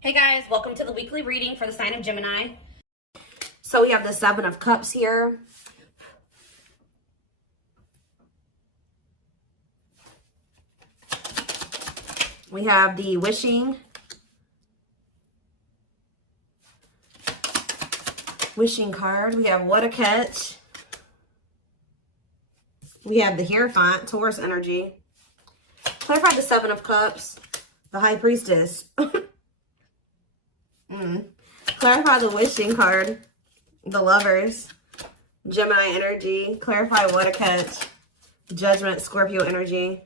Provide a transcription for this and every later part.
Hey guys, welcome to the weekly reading for the sign of Gemini. So we have the Seven of Cups here. We have the wishing card. We have what a catch. We have the Hierophant, Taurus energy. Clarify the Seven of Cups, the High Priestess. Clarify the wishing card, the Lovers, Gemini energy. Clarify what a catch, Judgment, Scorpio energy.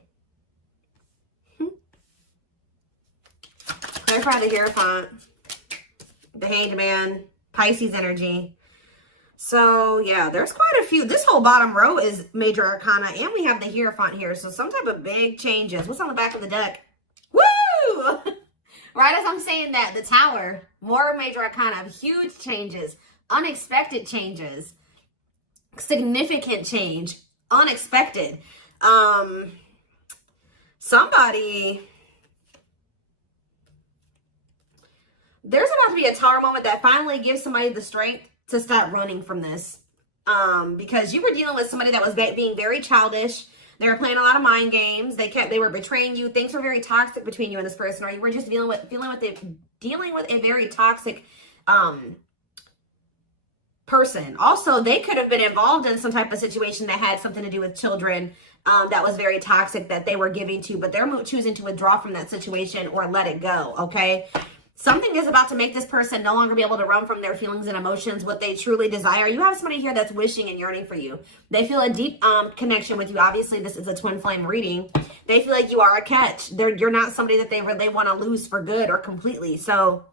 Clarify the Hierophant, the Hanged Man, Pisces energy. So yeah, there's quite a few. This whole bottom row is major arcana, and we have the Hierophant here. So some type of big changes. What's on the back of the deck? Woo! Right as I'm saying that, the Tower, more major arcana, huge changes, unexpected changes, significant change, unexpected. Somebody, there's about to be a Tower moment that finally gives somebody the strength to stop running from this. Because you were dealing with somebody that was being very childish. They were playing a lot of mind games. They were betraying you. Things were very toxic between you and this person, or you were just dealing with a very toxic person. Also, they could have been involved in some type of situation that had something to do with children that was very toxic that they were giving to, but they're choosing to withdraw from that situation or let it go, okay? Something is about to make this person no longer be able to run from their feelings and emotions, what they truly desire. You have somebody here that's wishing and yearning for you. They feel a deep connection with you. Obviously, this is a twin flame reading. They feel like you are a catch. You're not somebody that they want to lose for good or completely. So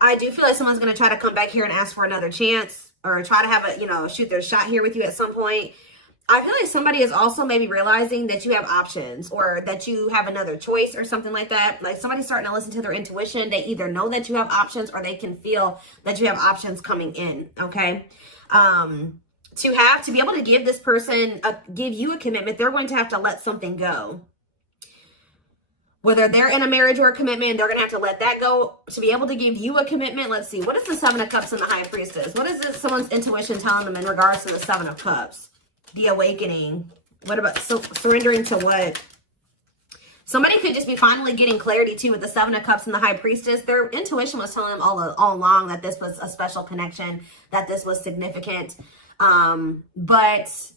I do feel like someone's going to try to come back here and ask for another chance or try to have a, shoot their shot here with you at some point. I feel like somebody is also maybe realizing that you have options or that you have another choice or something like that. Like somebody's starting to listen to their intuition. They either know that you have options or they can feel that you have options coming in, okay? To be able to give this person, give you a commitment, they're going to have to let something go. Whether they're in a marriage or a commitment, they're going to have to let that go to be able to give you a commitment. Let's see. What is the Seven of Cups and the High Priestess? What is someone's intuition telling them in regards to the Seven of Cups? The awakening. What about surrendering to what? Somebody could just be finally getting clarity too with the Seven of Cups and the High Priestess. Their intuition was telling them all along that this was a special connection, that this was significant. But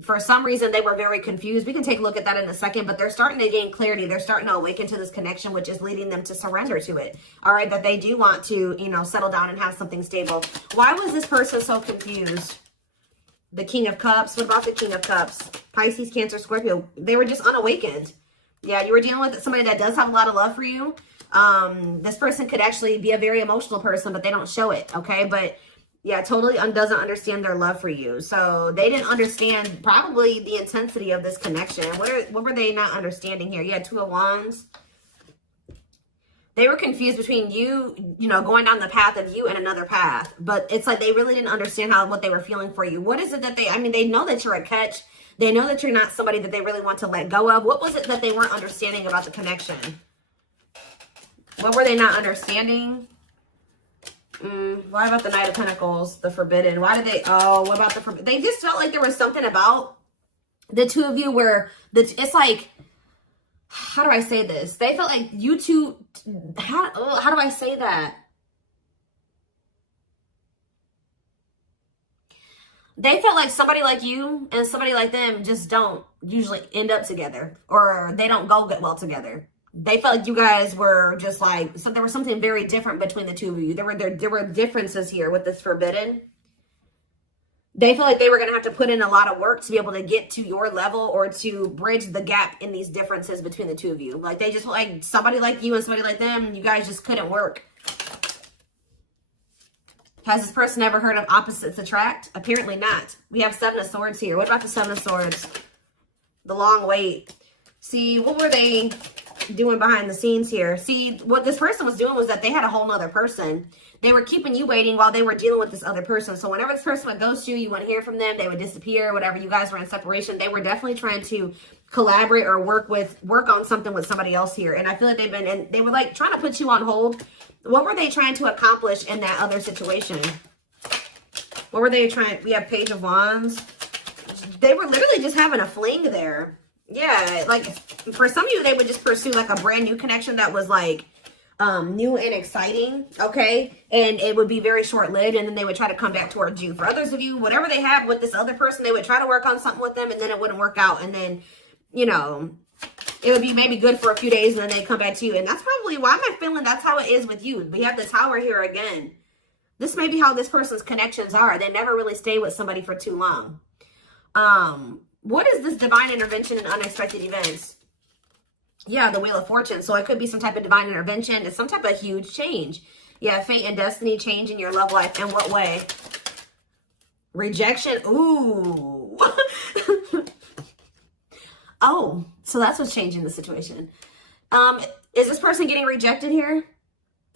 for some reason, they were very confused. We can take a look at that in a second, but they're starting to gain clarity. They're starting to awaken to this connection, which is leading them to surrender to it. All right, that they do want to, settle down and have something stable. Why was this person so confused? The King of Cups. What about the King of Cups? Pisces, Cancer, Scorpio. They were just unawakened. Yeah, you were dealing with somebody that does have a lot of love for you. This person could actually be a very emotional person, but they don't show it, okay? But yeah, totally doesn't understand their love for you. So they didn't understand probably the intensity of this connection. What were they not understanding here? You had Two of Wands. They were confused between you, going down the path of you and another path. But it's like they really didn't understand what they were feeling for you. What is it that they know that you're a catch. They know that you're not somebody that they really want to let go of. What was it that they weren't understanding about the connection? What were they not understanding? What about the Knight of Pentacles, the Forbidden? What about the Forbidden? They just felt like there was something about the two of you where it's like, how do I say this? They felt like you two, how do I say that? They felt like somebody like you and somebody like them just don't usually end up together, or they don't go get well together. They felt like you guys were just like, so there was something very different between the two of you. There were differences here with this Forbidden. They feel like they were going to have to put in a lot of work to be able to get to your level or to bridge the gap in these differences between the two of you. Like they just like somebody like you and somebody like them, you guys just couldn't work. Has this person ever heard of opposites attract? Apparently not. We have Seven of Swords here. What about the Seven of Swords? The long wait. See, what were they? doing behind the scenes here. See, what this person was doing was that they had a whole nother person. They were keeping you waiting while they were dealing with this other person. So whenever this person would ghost you, you wouldn't hear from them. They would disappear, whatever. You guys were in separation. They were definitely trying to collaborate or work on something with somebody else here. And I feel like they were like trying to put you on hold. What were they trying to accomplish in that other situation? What were they trying? We have Page of Wands. They were literally just having a fling there. Yeah, like for some of you, they would just pursue like a brand new connection that was like new and exciting, okay? And it would be very short-lived, and then they would try to come back towards you. For others of you, whatever they have with this other person, they would try to work on something with them, and then it wouldn't work out. And then, you know, it would be maybe good for a few days, and then they come back to you. And that's probably why I'm feeling that's how it is with you. We have the Tower here again. This may be how this person's connections are. They never really stay with somebody for too long. What is this divine intervention and unexpected events? Yeah, the Wheel of Fortune. So it could be some type of divine intervention. It's some type of huge change. Yeah, fate and destiny change in your love life. In what way? Rejection. Ooh. Oh, so that's what's changing the situation. Is this person getting rejected here?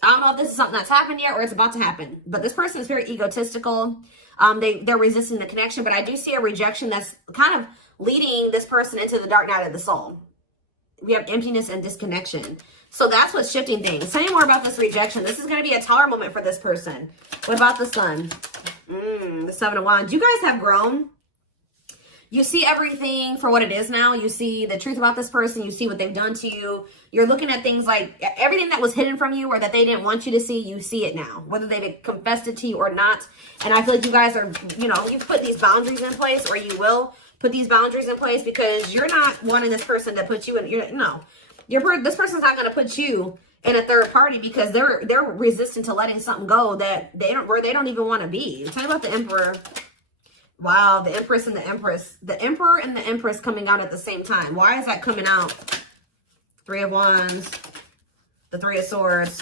I don't know if this is something that's happened yet or it's about to happen. But this person is very egotistical. They're resisting the connection. But I do see a rejection that's kind of leading this person into the dark night of the soul. We have emptiness and disconnection. So that's what's shifting things. Tell me more about this rejection. This is going to be a Tower moment for this person. What about the Sun? The Seven of Wands. You guys have grown. You see everything for what it is now. You see the truth about this person. You see what they've done to you. You're looking at things like everything that was hidden from you or that they didn't want you to see, you see it now, whether they've confessed it to you or not. And I feel like you guys are, you know, you've put these boundaries in place, or you will put these boundaries in place, because you're not wanting this person to put you in, this person's not going to put you in a third party, because they're resistant to letting something go that they don't even want to be. Tell me about the Emperor. Wow, the Empress and the Empress. The Emperor and the Empress coming out at the same time. Why is that coming out? Three of Wands, the Three of Swords,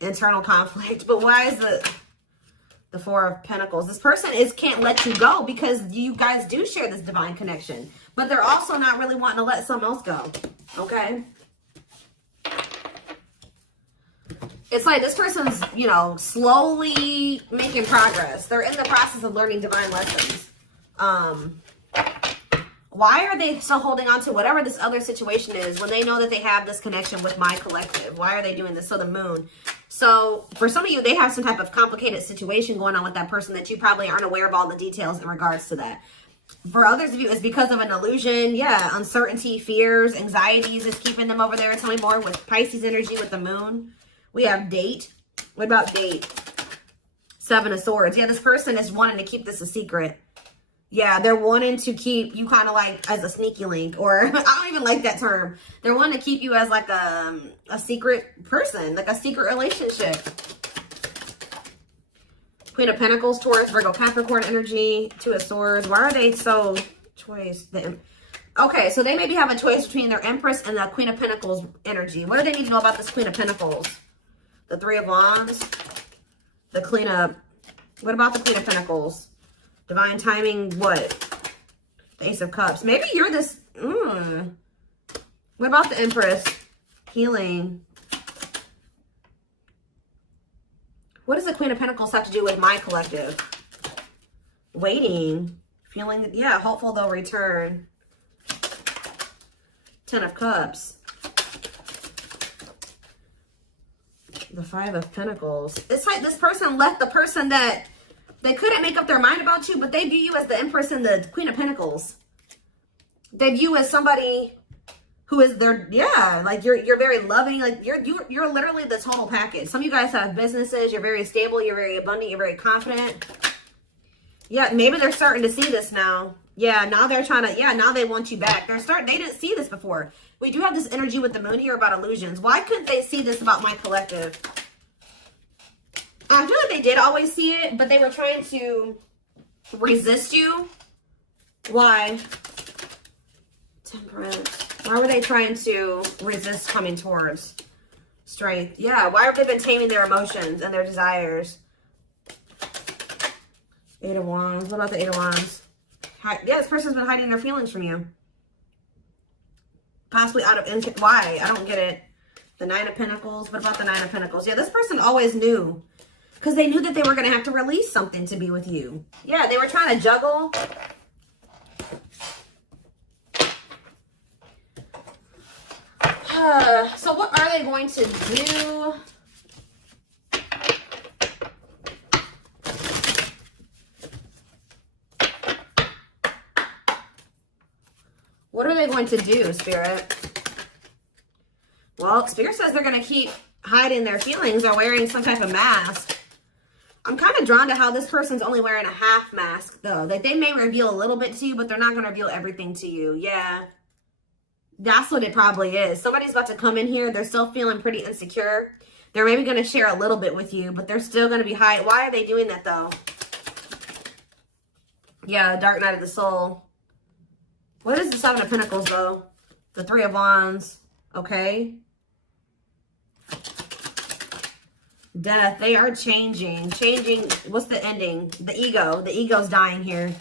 internal conflict. But why is the Four of Pentacles? This person can't let you go, because you guys do share this divine connection. But they're also not really wanting to let someone else go. Okay? It's like this person's, you know, slowly making progress. They're in the process of learning divine lessons. Why are they still holding on to whatever this other situation is when they know that they have this connection with my collective? Why are they doing this? So the Moon. So for some of you, they have some type of complicated situation going on with that person that you probably aren't aware of all the details in regards to that. For others of you, it's because of an illusion. Yeah, uncertainty, fears, anxieties is keeping them over there. Tell me more with Pisces energy with the Moon. We have Date. What about Date? Seven of Swords. Yeah, this person is wanting to keep this a secret. Yeah, they're wanting to keep you kind of like as a sneaky link, or I don't even like that term. They're wanting to keep you as like a secret person, like a secret relationship. Queen of Pentacles, Taurus, Virgo, Capricorn energy, Two of Swords. Why are they so choice? Okay, so they maybe have a choice between their Empress and the Queen of Pentacles energy. What do they need to know about this Queen of Pentacles? The Three of Wands, the Queen of... What about the Queen of Pentacles? Divine timing, what? The Ace of Cups. Maybe you're this... What about the Empress? Healing. What does the Queen of Pentacles have to do with my collective? Waiting. Feeling... Yeah, hopeful they'll return. Ten of Cups. The Five of Pentacles. It's like this person left the person that they couldn't make up their mind about you, but they view you as the Empress and the Queen of Pentacles. They view you as somebody who is their, yeah, like you're very loving, like you're literally the total package. Some of you guys have businesses, you're very stable, you're very abundant, you're very confident. Yeah, maybe they're starting to see this now. Yeah, now they're trying to, yeah, now they want you back. They didn't see this before. We do have this energy with the Moon here about illusions. Why couldn't they see this about my collective? I feel like they did always see it, but they were trying to resist you. Why? Temperance. Why were they trying to resist coming towards strength? Yeah, why have they been taming their emotions and their desires? Eight of Wands. What about the Eight of Wands? Yeah, this person's been hiding their feelings from you. Possibly out of, why? I don't get it. The Nine of Pentacles. What about the Nine of Pentacles? Yeah, this person always knew. Because they knew that they were going to have to release something to be with you. Yeah, they were trying to juggle. So what are they going to do? What are they going to do, Spirit? Well, Spirit says they're going to keep hiding their feelings or wearing some type of mask. I'm kind of drawn to how this person's only wearing a half mask, though. Like, they may reveal a little bit to you, but they're not going to reveal everything to you. Yeah. That's what it probably is. Somebody's about to come in here. They're still feeling pretty insecure. They're maybe going to share a little bit with you, but they're still going to be hiding. Why are they doing that, though? Yeah, Dark Night of the Soul. What is the Seven of Pentacles, though? The Three of Wands. Okay. Death. They are changing. Changing. What's the ending? The ego. The ego's dying here.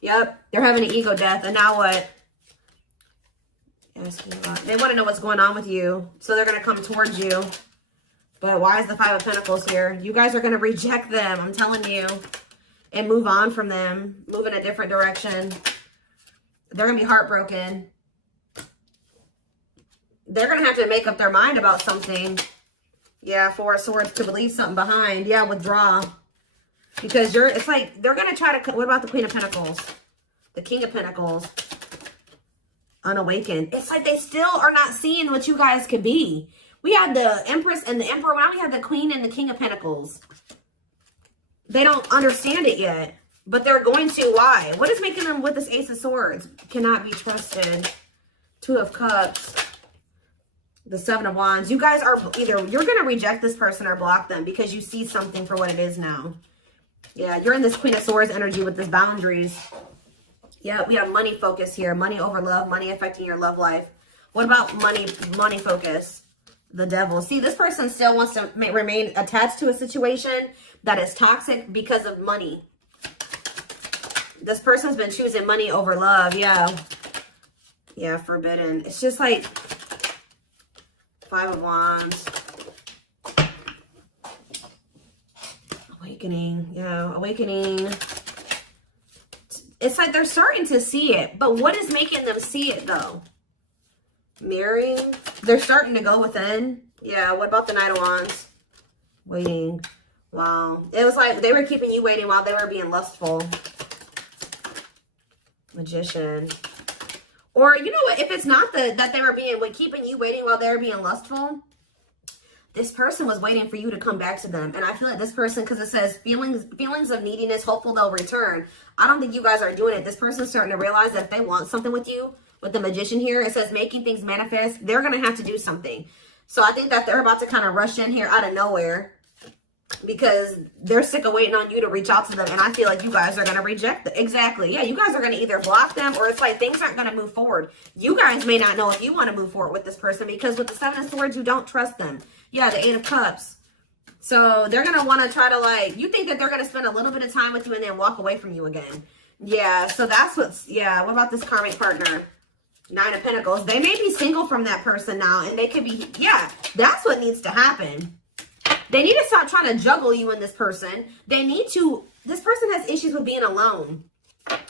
Yep. They're having an ego death. And now what? They want to know what's going on with you. So they're going to come towards you. But why is the Five of Pentacles here? You guys are going to reject them. I'm telling you. And move on from them. Move in a different direction. They're going to be heartbroken. They're going to have to make up their mind about something. Yeah, Four of Swords, to leave something behind. Yeah, withdraw. Because it's like, they're going to try to, what about the Queen of Pentacles? The King of Pentacles. Unawakened. It's like they still are not seeing what you guys could be. We had the Empress and the Emperor. Now we have the Queen and the King of Pentacles. They don't understand it yet. But they're going to. Why? What is making them with this Ace of Swords? Cannot be trusted. Two of Cups. The Seven of Wands. You guys are either, you're going to reject this person or block them because you see something for what it is now. Yeah, you're in this Queen of Swords energy with this boundaries. Yeah, we have money focus here. Money over love. Money affecting your love life. What about money focus? The Devil. See, this person still wants to remain attached to a situation that is toxic because of money. This person's been choosing money over love. Yeah. Yeah, forbidden. It's just like Five of Wands. Awakening. Yeah, awakening. It's like they're starting to see it. But what is making them see it, though? Mirroring. They're starting to go within. Yeah, what about the Knight of Wands? Waiting. Wow. It was like they were keeping you waiting while they were being lustful. Magician. Or, you know what? If it's not that they were keeping you waiting while they were being lustful, this person was waiting for you to come back to them. And I feel like this person, because it says feelings of neediness, hopeful they'll return. I don't think you guys are doing it. This person's starting to realize that if they want something with you, with the Magician here, it says making things manifest, they're going to have to do something. So I think that they're about to kind of rush in here out of nowhere because they're sick of waiting on you to reach out to them. And I feel like you guys are going to reject them. Exactly. Yeah, you guys are going to either block them or it's like things aren't going to move forward. You guys may not know if you want to move forward with this person because with the Seven of Swords, you don't trust them. Yeah, the Eight of Cups. So they're going to want to try to like, you think that they're going to spend a little bit of time with you and then walk away from you again. Yeah, so that's what's, yeah, what about this karmic partner? Nine of Pentacles. They may be single from that person now and they could be, yeah, that's what needs to happen. They need to stop trying to juggle you and this person. They need to, this person has issues with being alone.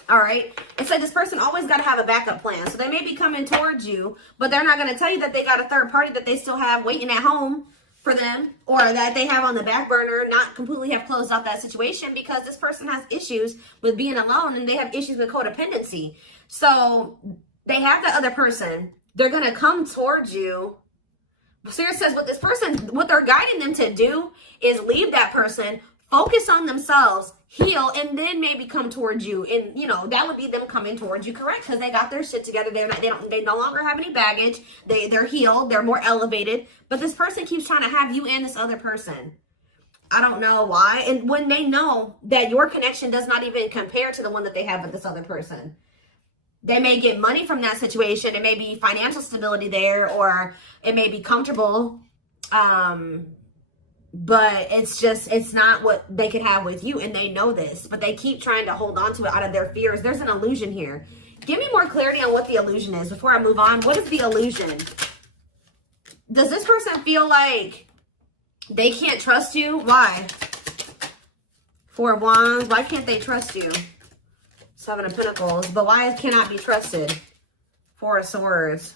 All right. It's like this person always got to have a backup plan. So they may be coming towards you, but they're not going to tell you that they got a third party that they still have waiting at home for them or that they have on the back burner, not completely have closed out that situation because this person has issues with being alone and they have issues with codependency. So they have the other person. They're going to come towards you. Spirit says what this person, what they're guiding them to do is leave that person, focus on themselves, heal, and then maybe come towards you. And, you know, that would be them coming towards you, correct? Because they got their shit together. They no longer have any baggage. They're healed. They're more elevated. But this person keeps trying to have you and this other person. I don't know why. And when they know that your connection does not even compare to the one that they have with this other person. They may get money from that situation. It may be financial stability there, or it may be comfortable. But it's not what they could have with you. And they know this, but they keep trying to hold on to it out of their fears. There's an illusion here. Give me more clarity on what the illusion is before I move on. What is the illusion? Does this person feel like they can't trust you? Why? Four of Wands. Why can't they trust you? Seven of Pentacles. But why it cannot be trusted? Four of Swords.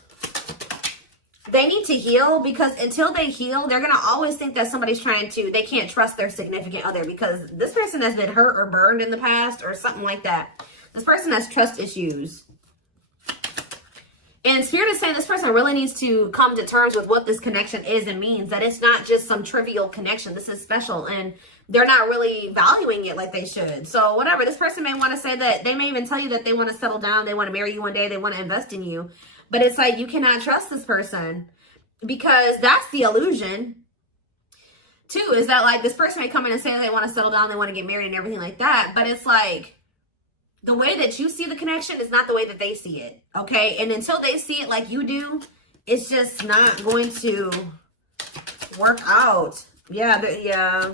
They need to heal, because until they heal, they're going to always think that somebody's they can't trust their significant other, because this person has been hurt or burned in the past or something like that. This person has trust issues. And Spirit is saying this person really needs to come to terms with what this connection is and means, that it's not just some trivial connection. This is special, and they're not really valuing it like they should. So whatever, this person may want to say that, they may even tell you that they want to settle down, they want to marry you one day, they want to invest in you. But it's like, you cannot trust this person, because that's the illusion. Two, is that like this person may come in and say they want to settle down, they want to get married and everything like that. But it's like, the way that you see the connection is not the way that they see it. Okay. And until they see it like you do, it's just not going to work out. Yeah.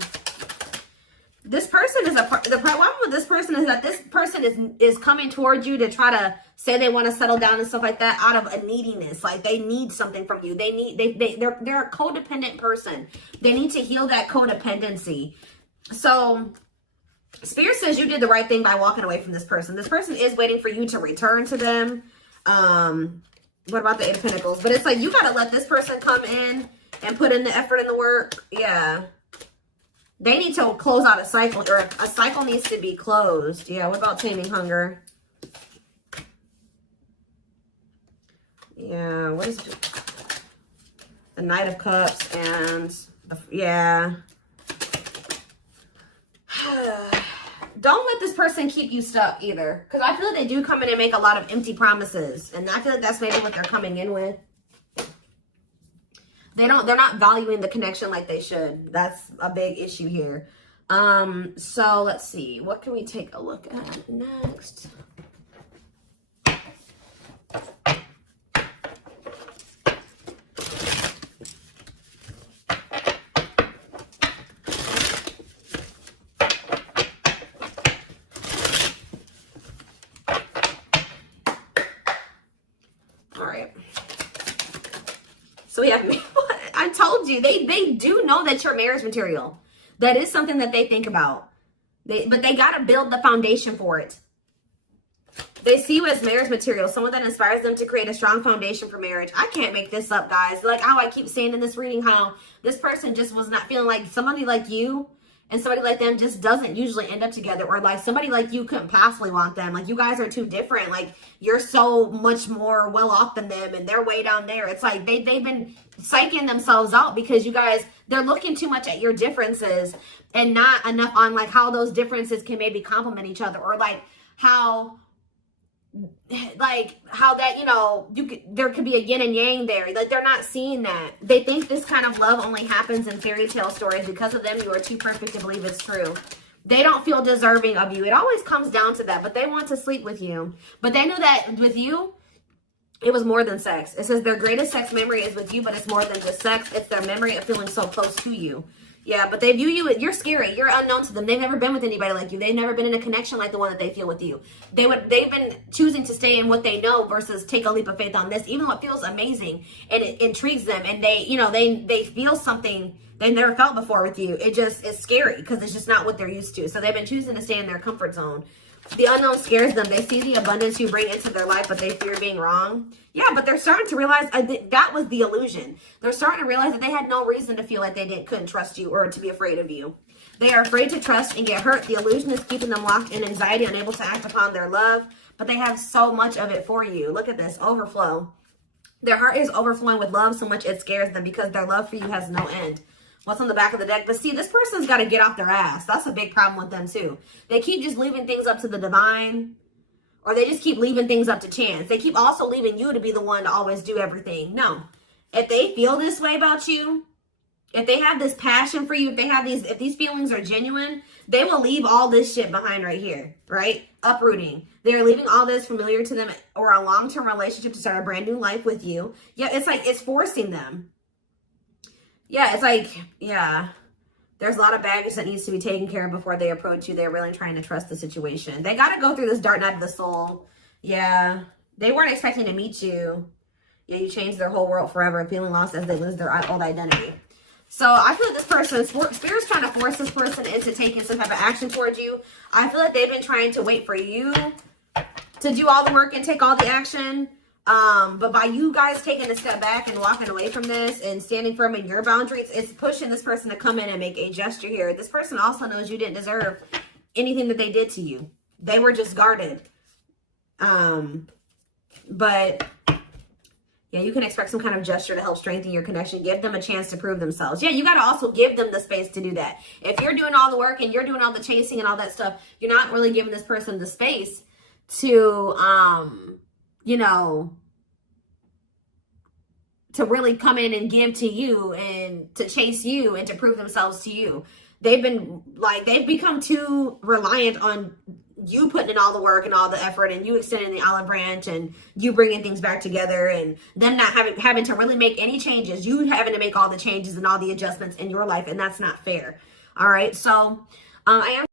This person is the problem with this person is that this person is coming towards you to try to say they want to settle down and stuff like that out of a neediness. Like they need something from you. They're a codependent person. They need to heal that codependency. So Spirit says you did the right thing by walking away from this person. This person is waiting for you to return to them. What about the Eight of Pentacles? But it's like, you got to let this person come in and put in the effort and the work. Yeah. They need to close out a cycle, or a cycle needs to be closed. Yeah, what about taming hunger? Yeah, what is the Knight of Cups and yeah. Don't let this person keep you stuck either, because I feel like they do come in and make a lot of empty promises, and I feel like that's maybe what they're coming in with. They're not valuing the connection like they should. That's a big issue here. So let's see. What can we take a look at next? All right. So we have, I told you, they do know that you're marriage material. That is something that they think about. But they got to build the foundation for it. They see you as marriage material, someone that inspires them to create a strong foundation for marriage. I can't make this up, guys. Like how I keep saying in this reading, how this person just was not feeling like somebody like you and somebody like them just doesn't usually end up together, or like somebody like you couldn't possibly want them. Like you guys are too different. Like you're so much more well off than them and they're way down there. It's like they've been psyching themselves out because you guys, they're looking too much at your differences and not enough on like how those differences can maybe complement each other, or like how that, you know, there could be a yin and yang there. Like they're not seeing that. They think this kind of love only happens in fairy tale stories. Because of them, you are too perfect to believe it's true. They don't feel deserving of you. It always comes down to that, but they want to sleep with you. But they know that with you, it was more than sex. It says their greatest sex memory is with you, but it's more than just sex. It's their memory of feeling so close to you. Yeah, but they view you, you're scary. You're unknown to them. They've never been with anybody like you. They've never been in a connection like the one that they feel with you. They've been choosing to stay in what they know versus take a leap of faith on this, even though it feels amazing and it intrigues them. And they, you know, they feel something they never felt before with you. It just is scary because it's just not what they're used to. So they've been choosing to stay in their comfort zone. The unknown scares them. They see the abundance you bring into their life, but they fear being wrong. Yeah, but they're starting to realize that was the illusion. They're starting to realize that they had no reason to feel like they couldn't trust you or to be afraid of you. They are afraid to trust and get hurt. The illusion is keeping them locked in anxiety, unable to act upon their love, but they have so much of it for you. Look at this, overflow. Their heart is overflowing with love so much it scares them because their love for you has no end. What's on the back of the deck? But see, this person's got to get off their ass. That's a big problem with them too. They keep just leaving things up to the divine, or they just keep leaving things up to chance. They keep also leaving you to be the one to always do everything. No. If they feel this way about you, if they have this passion for you, if these feelings are genuine, they will leave all this shit behind right here, right? Uprooting. They're leaving all this familiar to them or a long-term relationship to start a brand new life with you. Yeah, it's like it's forcing them. Yeah, it's like, yeah, there's a lot of baggage that needs to be taken care of before they approach you. They're really trying to trust the situation. They got to go through this dark night of the soul. Yeah, they weren't expecting to meet you. Yeah, you changed their whole world forever, feeling lost as they lose their old identity. So I feel like this person, Spirit's trying to force this person into taking some type of action towards you. I feel like they've been trying to wait for you to do all the work and take all the action. But by you guys taking a step back and walking away from this and standing firm in your boundaries, it's pushing this person to come in and make a gesture here. This person also knows you didn't deserve anything that they did to you. They were just guarded. But yeah, you can expect some kind of gesture to help strengthen your connection. Give them a chance to prove themselves. Yeah, you got to also give them the space to do that. If you're doing all the work and you're doing all the chasing and all that stuff, you're not really giving this person the space to, you know, to really come in and give to you and to chase you and to prove themselves to you. They've become too reliant on you putting in all the work and all the effort and you extending the olive branch and you bringing things back together and them not having to really make any changes. You having to make all the changes and all the adjustments in your life, and that's not fair. All right. So I am